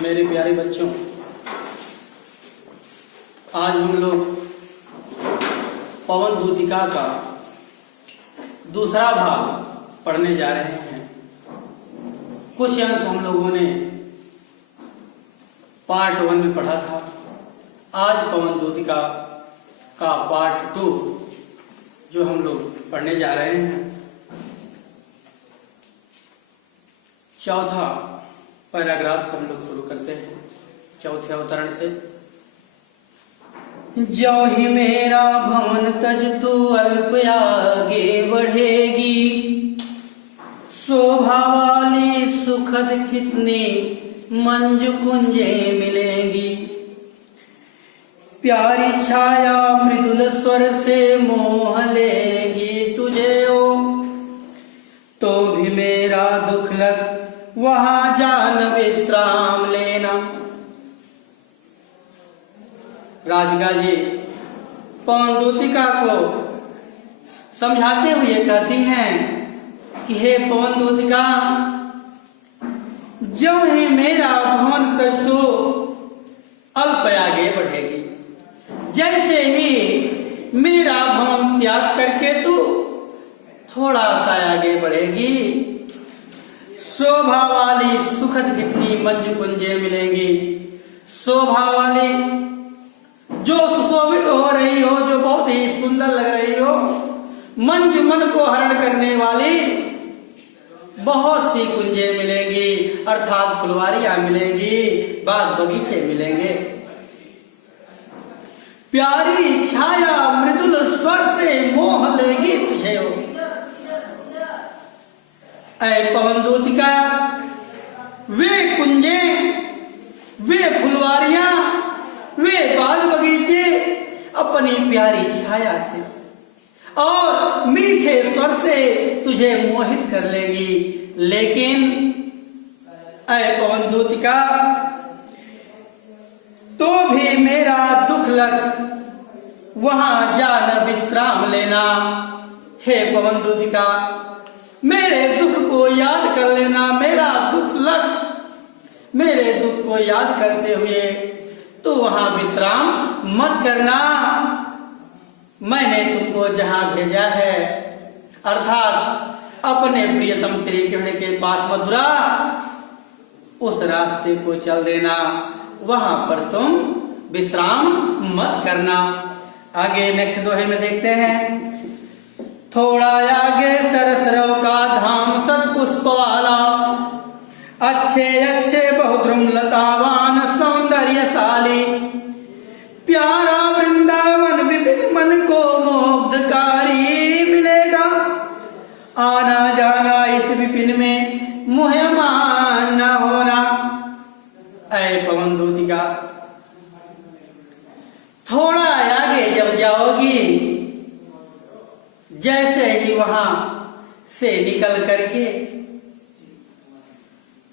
मेरे प्यारे बच्चों, आज हम लोग पवन दूतिका का दूसरा भाग पढ़ने जा रहे हैं। कुछ अंश हम लोगों ने पार्ट 1 में पढ़ा था। आज पवन दूतिका का पार्ट 2 जो हम लोग पढ़ने जा रहे हैं। चौथा पैराग्राफ से हम लोग शुरू करते हैं, चौथे अवतरण से। ज्यों ही मेरा भवन तज तू अल्प आगे बढ़ेगी, शोभा वाली सुखद कितनी मंजू कुंजे मिलेगी। प्यारी छाया मृदुल स्वर से मोह लेगी तुझे ओ, तो भी मेरा दुख लग वहां जान विश्राम लेना। राधिका जी पवन दूतिका को समझाते हुए कहती हैं कि हे पवन दूतिका, जो ही मेरा भवन तज तो अल्प आगे बढ़ेगी, जैसे ही मेरा भवन त्याग करके तू थोड़ा सा आगे बढ़ेगी, शोभा वाली सुखद कितनी मंजू कुंजे मिलेंगी। शोभा वाली जो सुशोभित हो रही हो, जो बहुत ही सुंदर लग रही हो, मंजू मन को हरण करने वाली बहुत सी कुंजे मिलेंगी, अर्थात फुलवारियां मिलेंगी, बाग बगीचे मिलेंगे। प्यारी छाया मृदुल स्वर से मोह लेगी तुझे हो। ऐ पवन दूतिका, वे कुंजे, वे फुलवारियां, वे बाग बगीचे अपनी प्यारी छाया से और मीठे स्वर से तुझे मोहित कर लेगी। लेकिन ऐ पवन दूतिका, तो भी मेरा दुख लग वहां जाना विश्राम लेना। हे पवन दूतिका, मेरे दुख को याद कर लेना, मेरा दुख लग, मेरे दुख को याद करते हुए तू वहां विश्राम मत करना। मैंने तुमको जहां भेजा है, अर्थात अपने प्रियतम श्री कृष्ण के पास मथुरा, उस रास्ते को चल देना, वहां पर तुम विश्राम मत करना। आगे नेक्स्ट दोहे में देखते हैं। थोड़ा आगे सरसरों का धाम सतपुष्प वाला, अच्छे अच्छे बहुद्रुम लतावान सौंदर्यशाली। प्यारा वृंदावन विपिन मन को मुग्धकारी मिलेगा, आना जाना इस विपिन में मुह्यमान न होना। ऐ पवन दूतिका, थोड़ा आगे जब जाओगी, जैसे ही वहां से निकल करके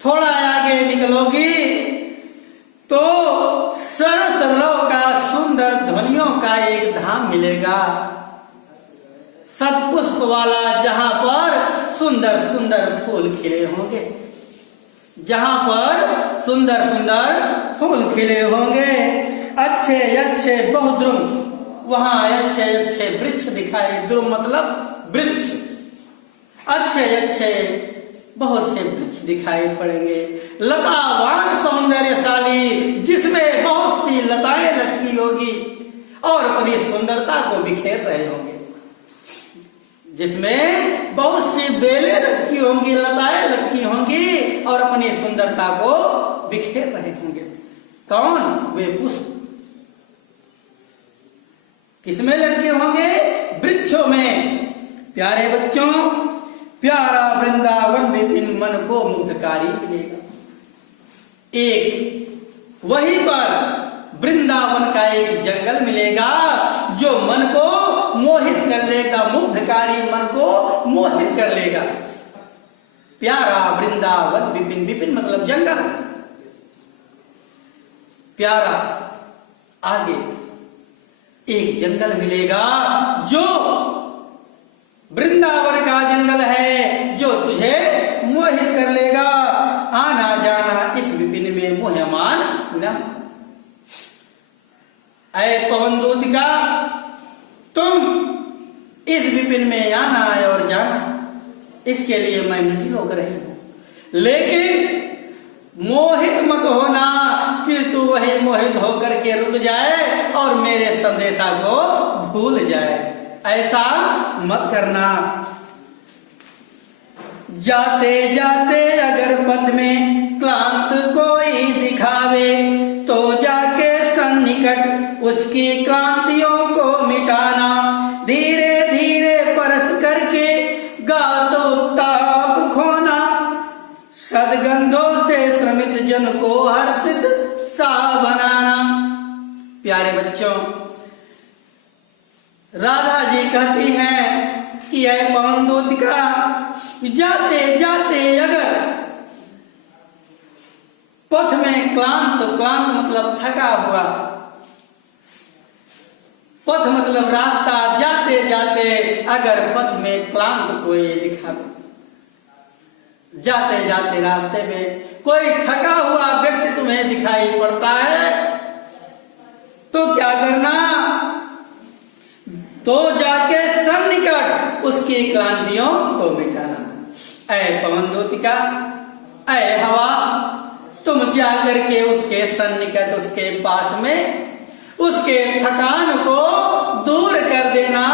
थोड़ा आगे निकलोगी तो सरसरों का सुंदर ध्वनियों का एक धाम मिलेगा, सतपुष्प वाला, जहां पर सुंदर सुंदर फूल खिले होंगे, जहां पर सुंदर सुंदर फूल खिले होंगे। अच्छे अच्छे बहुद्रुम, वहां अच्छे अच्छे वृक्ष दिखाई, द्रुम मतलब वृक्ष, अच्छे अच्छे बहुत से वृक्ष दिखाई पड़ेंगे। लतावान सौंदर्यशाली, जिसमें बहुत सी लताएं लटकी होगी और अपनी सुंदरता को बिखेर रहे होंगे, जिसमें बहुत सी बेलें लटकी होंगी, लताएं लटकी होंगी और अपनी सुंदरता को बिखेर रहे होंगे। कौन? वे पुष्प किसमें लटके होंगे? वृक्षों में। प्यारे बच्चों, प्यारा वृंदावन विपिन मन को मुग्धकारी मिलेगा। एक वहीं पर वृंदावन का एक जंगल मिलेगा जो मन को मोहित कर लेगा, मुग्धकारी, मन को मोहित कर लेगा। प्यारा वृंदावन विपिन, विपिन मतलब जंगल, प्यारा। आगे एक जंगल मिलेगा जो वृंदावन का जंगल है, जो तुझे मोहित कर लेगा। आना जाना इस विपिन में मुह्यमान अय पवन दूतिका, तुम इस विपिन में आना है और जाना, इसके लिए मैं नहीं रोक रही हूं, लेकिन मोहित मत होना कि तू वही मोहित होकर के रुक जाए और मेरे संदेशा को भूल जाए, ऐसा मत करना। जाते जाते अगर पथ में क्लांत कोई दिखावे, तो जाके सन्निकट उसकी क्लांतियों को मिटाना। धीरे धीरे परस करके गातो ताप खोना, सदगंधों से श्रमित जन को हर्षित सा बनाना। प्यारे बच्चों, राधा जी कहती हैं कि ऐ पवन दूतिका, जाते जाते अगर पथ में क्लांत, क्लांत मतलब थका हुआ, पथ मतलब रास्ता, जाते जाते अगर पथ में क्लांत कोई दिखावे, जाते जाते रास्ते में कोई थका हुआ व्यक्ति तुम्हें दिखाई पड़ता है, तो क्या करना? तो जाके सन्निकट उसकी क्लांतियों को मिटाना। ऐ पवन दूतिका, ऐ हवा, तुम जाकर के उसके सन्निकट, उसके पास में उसके थकान को दूर कर देना।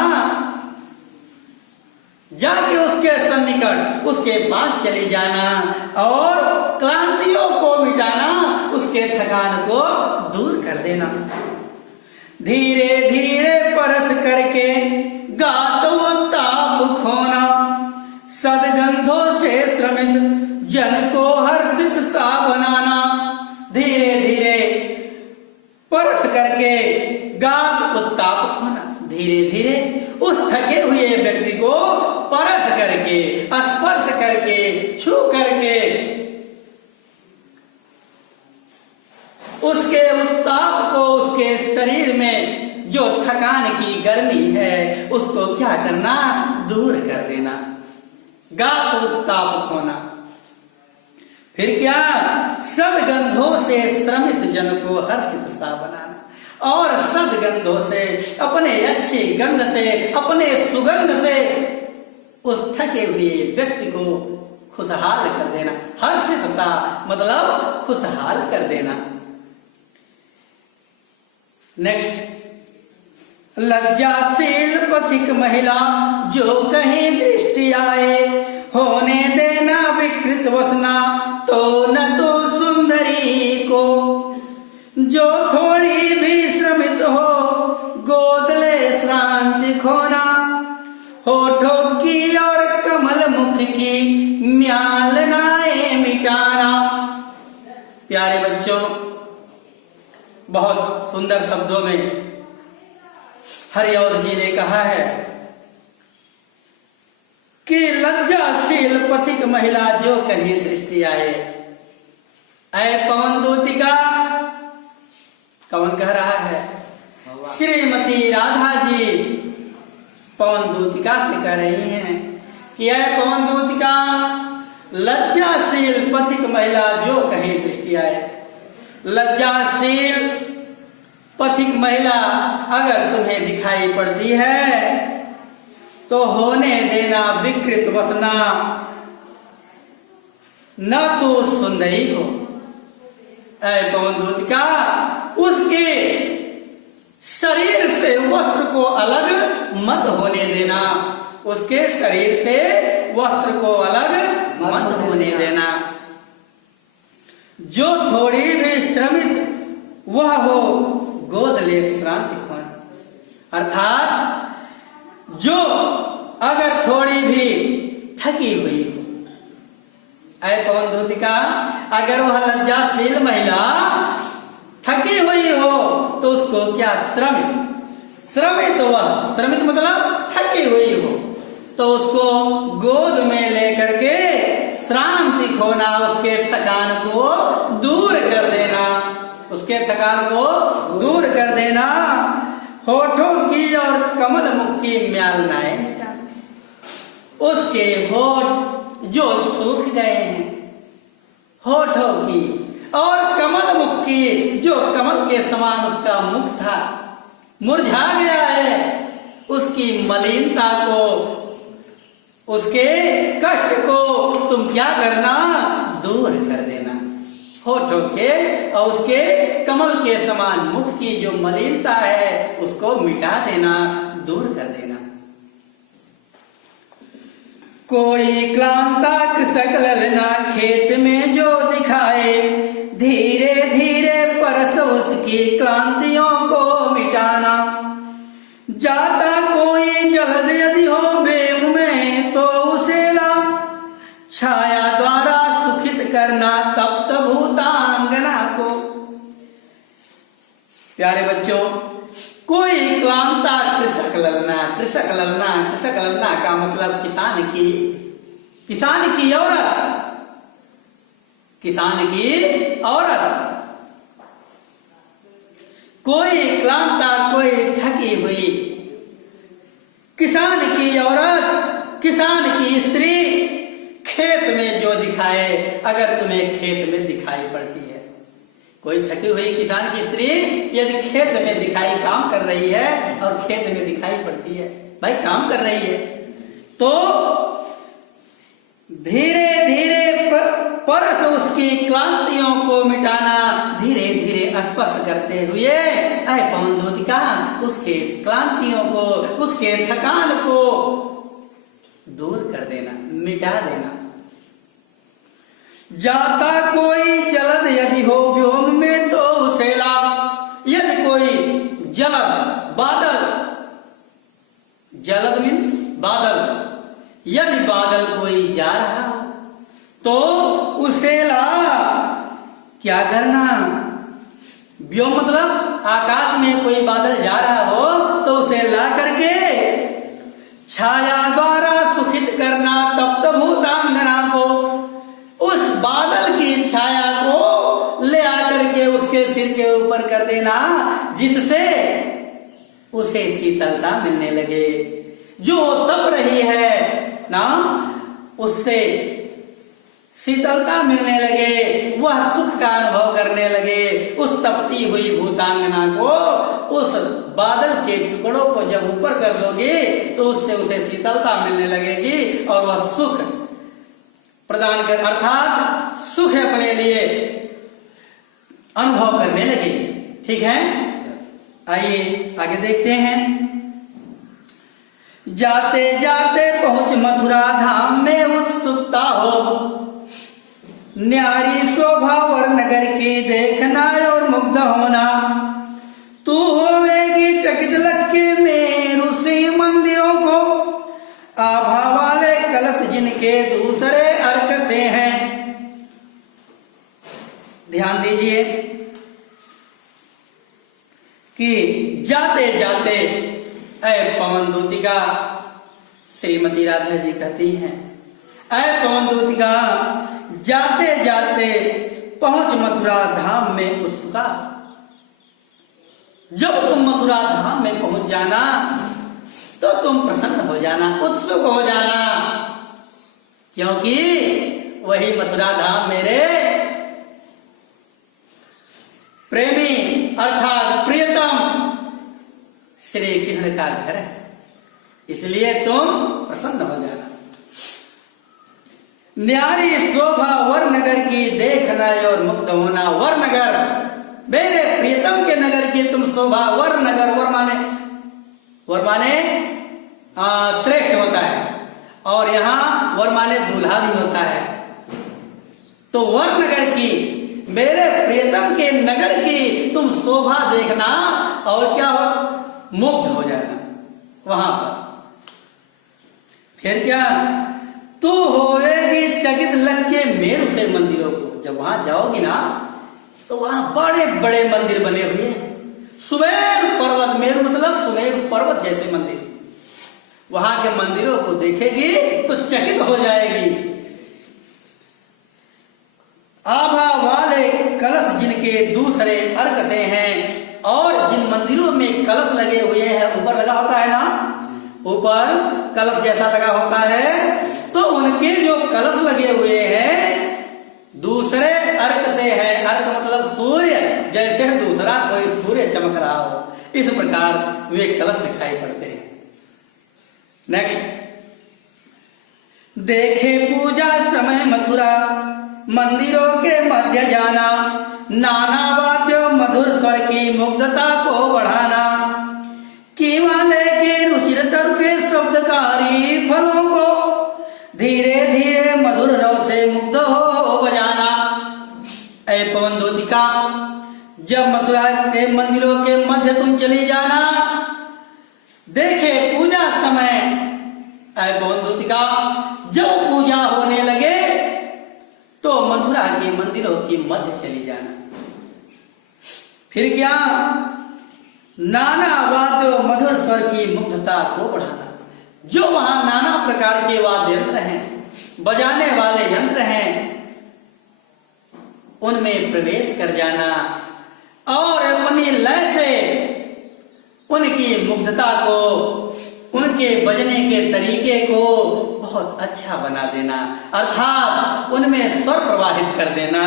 जाके उसके सन्निकट, उसके पास चली जाना और क्लांतियों को मिटाना, उसके थकान को दूर कर देना। धीरे धीरे परस करके गातो ताप खोना, सदगंधों से श्रमित जन को हर्षित सा बनाना। धीरे धीरे परस करके गात उत्ताप खोना, धीरे धीरे उस थके हुए व्यक्ति को परस करके, स्पर्श करके, छू करके उसके उत्ताप को, उसके शरीर में जो थकान की गर्मी है उसको क्या करना? दूर कर देना। गात उत्ताप खोना। फिर क्या? सदगंधों से श्रमित जन को हर्षित सा बनाना, और सदगंधों से, अपने अच्छे गंध से, अपने सुगंध से उस थके हुए व्यक्ति को खुशहाल कर देना। हर्षित सा मतलब खुशहाल कर देना। नेक्स्ट, लज्जाशील पथिक महिला जो कहीं दृष्टि आए, होने देना विकृत वसना तो न तो सुंदरी को। जो थोड़ी भी श्रमित हो गोद ले श्रांति खोना, होठों की और कमल मुख की म्यालनाएं मिटाना। प्यारे बच्चों, बहुत सुंदर शब्दों में हरिऔध जी ने कहा है कि लज्जाशील पथिक महिला जो कहीं दृष्टि आए। ऐ पवन दूतिका, कौन कह रहा है? श्रीमती राधा जी पवन दूतिका से कह रही हैं कि ऐ पवन दूतिका, लज्जाशील पथिक महिला जो कहीं दृष्टि आए। लज्जाशील पथिक महिला अगर तुम्हें दिखाई पड़ती है तो होने देना विकृत वसना, न तो सुंदरी को। ऐ पवन दूतिका, उसके शरीर से वस्त्र को अलग मत होने देना, उसके शरीर से वस्त्र को अलग मत होने देना। जो थोड़ी भी श्रमित वह हो गोद ले श्रांति खोना, अर्थात जो अगर थोड़ी भी थकी हुई हो। ऐ पवन दूतिका, अगर वह लज्जाशील महिला थकी हुई हो तो उसको क्या? श्रमित वह, श्रमित मतलब थकी हुई हो, तो उसको गोद में लेकर के श्रांति खोना, उसके थकान को दूर कर देना, उसके थकान को दूर कर देना। होठों की और कमल मुख की म्यालनाएं मिटाना, उसके होठ जो सूख गए हैं, होठों की और कमल मुख की, जो कमल के समान उसका मुख था मुरझा गया है, उसकी मलिनता को, उसके कष्ट को तुम क्या करना, दूर कर देना। होठों के और उसके कमल के समान मुख की जो मलिनता है उसको मिटा देना, दूर कर देना। कोई क्लांता कृषक ललना खेत में जो दिखाए, धीरे धीरे परस उसकी क्लांतियों को मिटाना। जाता कोई जलद यदि हो बेग में तो उसे ला, छाया द्वारा सुखित करना तप्त भूतांगना को। प्यारे बच्चों, कोई क्लांता कृषक ललना, कृषक ललना, कृषक ललना का मतलब किसान की औरत, किसान की औरत। कोई क्लांता, कोई थकी हुई किसान की औरत, किसान की स्त्री खेत में जो दिखाए, अगर तुम्हें खेत में दिखाई पड़ती है, कोई थकी हुई किसान की स्त्री यदि खेत में दिखाई काम कर रही है और खेत में दिखाई पड़ती है, भाई काम कर रही है, तो धीरे धीरे परस उसकी क्लांतियों को मिटाना, धीरे धीरे स्पर्श करते हुए ऐ पवन दूतिका उसके क्लांतियों को, उसके थकान को दूर कर देना, मिटा देना। जाता कोई जलद यदि हो व्योम में तो उसे ला, यदि कोई जलद बादल, जलद मीन्स बादल, यदि बादल कोई जा रहा हो तो उसे ला, क्या करना, व्योम मतलब आकाश में कोई बादल जा रहा हो तो उसे ला करके छाया द्वारा सुखित करना तप्त भूतांगना को, उस बादल की छाया को ले आकर के उसके सिर के ऊपर कर देना, जिससे उसे शीतलता मिलने लगे। जो तप रही है ना, उससे शीतलता मिलने लगे, वह सुख का अनुभव करने लगे। उस तपती हुई भूतांगना को, उस बादल के टुकड़ों को जब ऊपर कर दोगे तो उससे उसे शीतलता मिलने लगेगी और वह सुख प्रदान कर, अर्थात सुख अपने लिए अनुभव करने लगेगी। ठीक है, आइए आगे देखते हैं। जाते जाते पहुंच मथुरा धाम में उत्सुकता हो, न्यारी शोभा वर नगर की देखना और मुग्ध होना। तू होवेगी चकित लक्के मेरु से मंदिरों को, आभा वाले कलश जिनके दूसरे अर्क से हैं। ध्यान दीजिए कि जाते जाते ऐ पवन दूतिका, श्रीमती राधा जी कहती हैं, ऐ पवन दूतिका जाते जाते पहुंच मथुरा धाम में उत्सुका। जब तुम मथुरा धाम में पहुंच जाना तो तुम प्रसन्न हो जाना, उत्सुक हो जाना, क्योंकि वही मथुरा धाम मेरे प्रेमी अर्थात प्रियतम श्री कृष्ण का घर है, इसलिए तुम प्रसन्न हो जाना। न्यारी शोभा वर नगर की देखना और मुक्त होना। वर नगर, मेरे प्रियतम के नगर की तुम शोभा, वर नगर, वर माने श्रेष्ठ होता है, और यहाँ वर माने दूल्हा भी होता है। तो वर नगर की, मेरे प्रियतम के नगर की तुम शोभा देखना और क्या हो, मुग्ध हो जाना वहां पर। फिर क्या, तू होएगी चकित लक्के मेरु से मंदिरों को। जब वहां जाओगी ना तो वहां बड़े बड़े मंदिर बने हुए हैं, सुमेरु पर्वत, मेरु मतलब सुमेरु पर्वत जैसे मंदिर। वहां के मंदिरों को देखेगी तो चकित हो जाएगी। आभा वाले कलश जिनके दूसरे अर्क से हैं, और जिन मंदिरों में कलश लगे हुए हैं, ऊपर लगा होता है ना, ऊपर कलश जैसा लगा होता है, तो उनके जो कलश लगे हुए हैं दूसरे अर्क से है। अर्क मतलब सूर्य, जैसे दूसरा कोई सूर्य चमक रहा हो, इस प्रकार वे कलश दिखाई पड़ते हैं। नेक्स्ट, देखे पूजा समय मथुरा, मंदिरों के मध्य जाना, नाना वाद्यों मधुर स्वर की मुग्धता को बढ़ाना, कीमा लेके रुचिर तर के शब्दकारी फलों को धीरे धीरे मधुर रव से मुग्ध हो बजाना। ऐ पवन दूतिका, जब मथुरा के मंदिरों के मध्य तुम चली जाना, देखे पूजा समय, ऐ पवन दूतिका, जब पूजा होने लगे तो मथुरा के मंदिरों की मध्य चली जाना। फिर क्या, नाना वाद्यों मधुर स्वर की मुग्धता को बढ़ाना, जो वहां नाना प्रकार के वाद्य यंत्र हैं, बजाने वाले यंत्र हैं, उनमें प्रवेश कर जाना और अपनी लय से उनकी मुग्धता को, उनके बजने के तरीके को बहुत अच्छा बना देना, अर्थात उनमें स्वर प्रवाहित कर देना।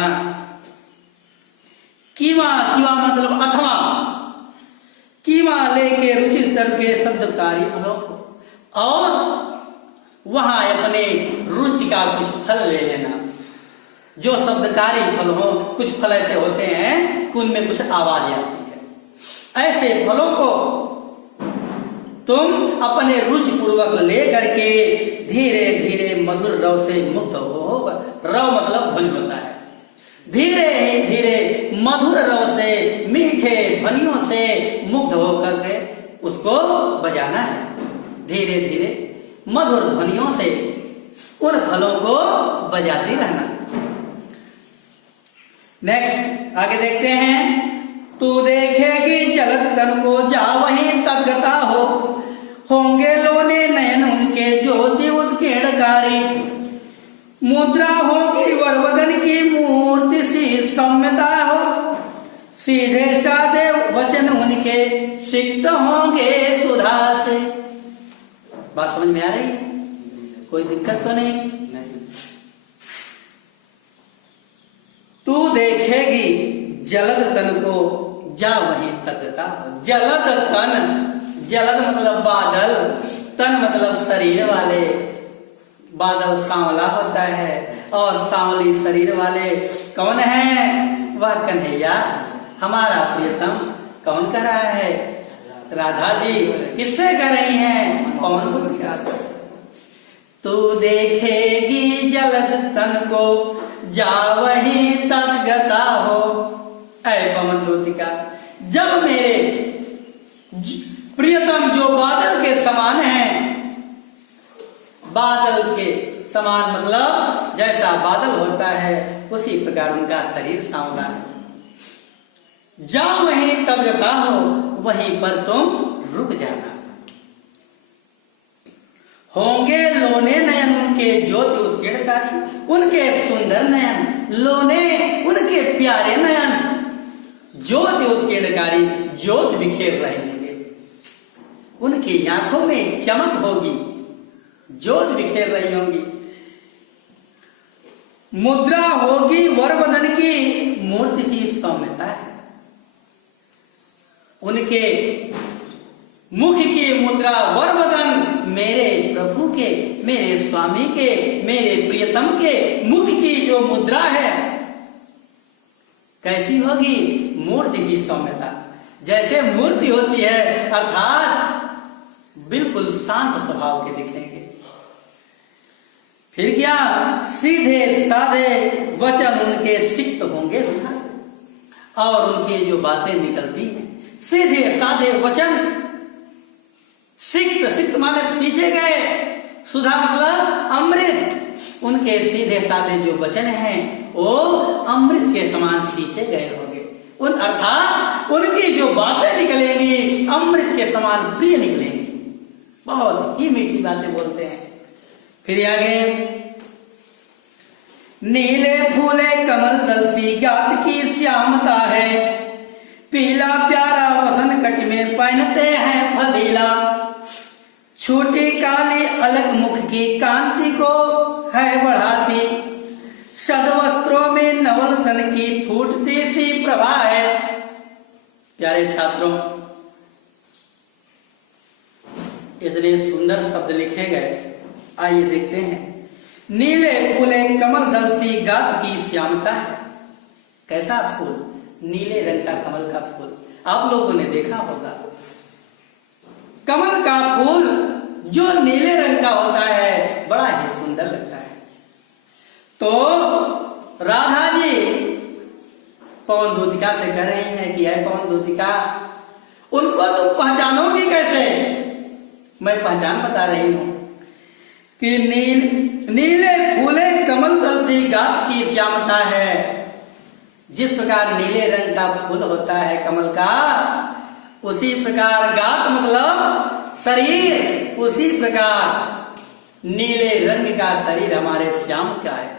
कीमा, कीमा मतलब अथवा, कीमा लेके रुचिर तर के शब्दकारी फलों को, और वहां अपने रुचि का कुछ फल ले लेना। जो शब्दकारी फल हो, कुछ फल ऐसे होते हैं कि उनमें कुछ आवाज आती है, ऐसे फलों को तुम अपने रुचि पूर्वक ले करके धीरे धीरे मधुर रव से मुक्त हो। रव मतलब ध्वनि होता है। धीरे धीरे मधुर रव से, मीठे ध्वनियों से मुग्ध होकर के उसको बजाना है। धीरे धीरे मधुर ध्वनियों से उन फलों को बजाती रहना। नेक्स्ट आगे देखते हैं, तू देखेगी जलद तन को जा वहीं तद्गता हो, होंगे लोने नयन उनके ज्योति उत्कीर्णकारी, मुद्रा होगी वरवदन की मूर्ति सी सौम्यता हो, सीधे साधे वचन उनके सिक्त होंगे सुधा से। बात समझ में आ रही है? कोई दिक्कत तो नहीं? तू देखेगी जलद तन को जा वहीं तद्गता हो। जलद तन, जलद मतलब बादल, तन मतलब शरीर वाले। बादल सांवला होता है और सांवली शरीर वाले कौन है? वह कन्हैया, हमारा प्रियतम। कौन कह रहा है? राधा जी। किससे कह रही हैं? कौन को? तू देखेगी जलद तन को जा वहीं तद्गता हो। ऐ पवन दूतिका, जब मेरे प्रियतम जो बादल के समान है, बादल के समान मतलब जैसा बादल होता है उसी प्रकार उनका शरीर सांवला है। जाओ वहीं तद्गता हो, वहीं पर तुम रुक जाना। होंगे लोने नयन उनके ज्योति उत्कीर्णकारी, उनके सुंदर नयन, लोने उनके प्यारे नयन, ज्योति उत्कीर्णकारी, ज्योति बिखेर रहे होंगे, उनकी आंखों में चमक होगी, ज्योति बिखेर रही होंगी। मुद्रा होगी वरवदन की मूर्ति सी सौम्यता है, उनके मुख की मुद्रा वरवदन मेरे प्रभु के, मेरे स्वामी के, मेरे प्रियतम के मुख की जो मुद्रा है कैसी होगी? मूर्ति सी सौम्यता, जैसे मूर्ति होती है, अर्थात बिल्कुल शांत स्वभाव के दिखेंगे। फिर क्या? सीधे साधे वचन उनके सिक्त होंगे सुधा से, और उनकी जो बातें निकलती हैं सीधे साधे वचन, सिक्त, सिक्त माने सींचे गए, सुधा मतलब अमृत, उनके सीधे साधे जो वचन हैं वो अमृत के समान सींचे गए होंगे। उन अर्थात उनकी जो बातें निकलेंगी अमृत के समान प्रिय निकलेंगी, बहुत ही मीठी बातें बोलते हैं। फिर आगे, नीले फूले कमल दल सी गात की श्यामता है, पीला प्यारा वसन कट में पहनते हैं फदीला, छोटी काली अलग मुख की कांति को है बढ़ाती, सदवस्त्रों में नवल तन की फूटती सी प्रभा है। प्यारे छात्रों, इतने सुंदर शब्द लिखे गए। आइए देखते हैं। नीले फूले कमल दल सी गात की श्यामता है। कैसा फूल? नीले रंग का कमल का फूल। आप लोगों ने देखा होगा कमल का फूल जो नीले रंग का होता है बड़ा ही सुंदर लगता है। तो राधा जी पवन दूतिका से कह रही हैं कि है पवन दूतिका, उनको तुम पहचानोगी कैसे? मैं पहचान बता रही हूं कि नीले फूले कमल दल सी गात की श्यामता है। जिस प्रकार नीले रंग का फूल होता है कमल का, उसी प्रकार गात मतलब शरीर, उसी प्रकार नीले रंग का शरीर हमारे श्याम का है।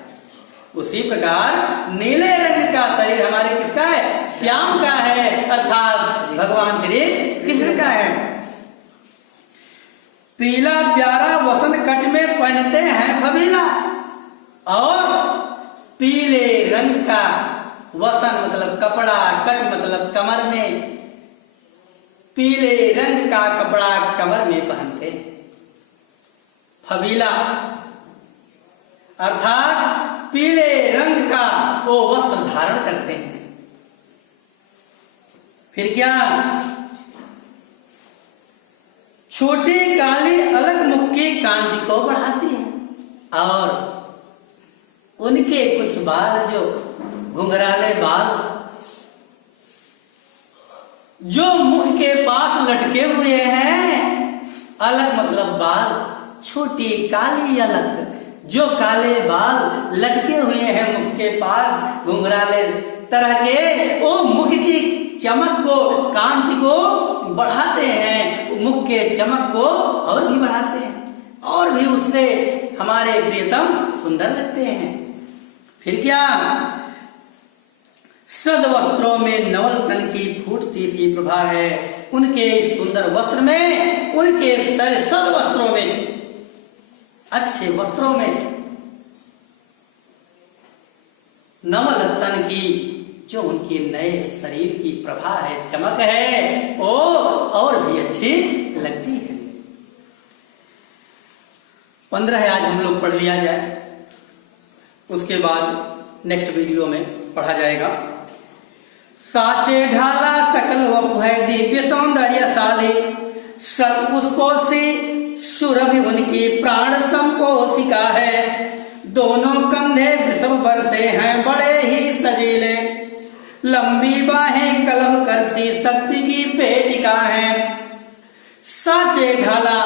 उसी प्रकार नीले रंग का शरीर हमारे किसका है? श्याम का है, अर्थात भगवान श्री कृष्ण का है। पीला प्यारा वसन कट में पहनते हैं फबीला, और पीले रंग का वसन मतलब कपड़ा, कट मतलब कमर में, पीले रंग का कपड़ा कमर में पहनते। फबीला अर्थात पीले रंग का वो वस्त्र धारण करते हैं। फिर क्या? छोटी काली अलग मुख की कांति को बढ़ाती है, और उनके कुछ बाल जो घुंघराले बाल जो मुख के पास लटके हुए हैं, अलग मतलब बाल, छोटी काली अलग, जो काले बाल लटके हुए हैं मुख के पास घुंघराले तरह के, वो मुख की चमक को, कांति को बढ़ाते हैं, मुख के चमक को और भी बढ़ाते हैं, और भी उससे हमारे प्रियतम सुंदर लगते हैं। फिर क्या? सद वस्त्रों में नवल तन की फूटती सी प्रभा है। उनके सुंदर वस्त्र में, उनके सद वस्त्रों में, अच्छे वस्त्रों में नवल तन की जो उनके नए शरीर की प्रभा है, चमक है, वो और भी अच्छी लगती है। 15 आज हम लोग पढ़ लिया जाए, उसके बाद नेक्स्ट वीडियो में पढ़ा जाएगा। साचे ढाला सकल वपु है दिव्य सौंदर्यशाली, सत्पुष्पोषी सुरभि उनकी प्राण संपोषिका है। दोनों कंधे वृषभ बरसे हैं बड़े ही सजीले, लंबी बाहें कलम करसी शक्ति की पेटिका है। साचे ढाला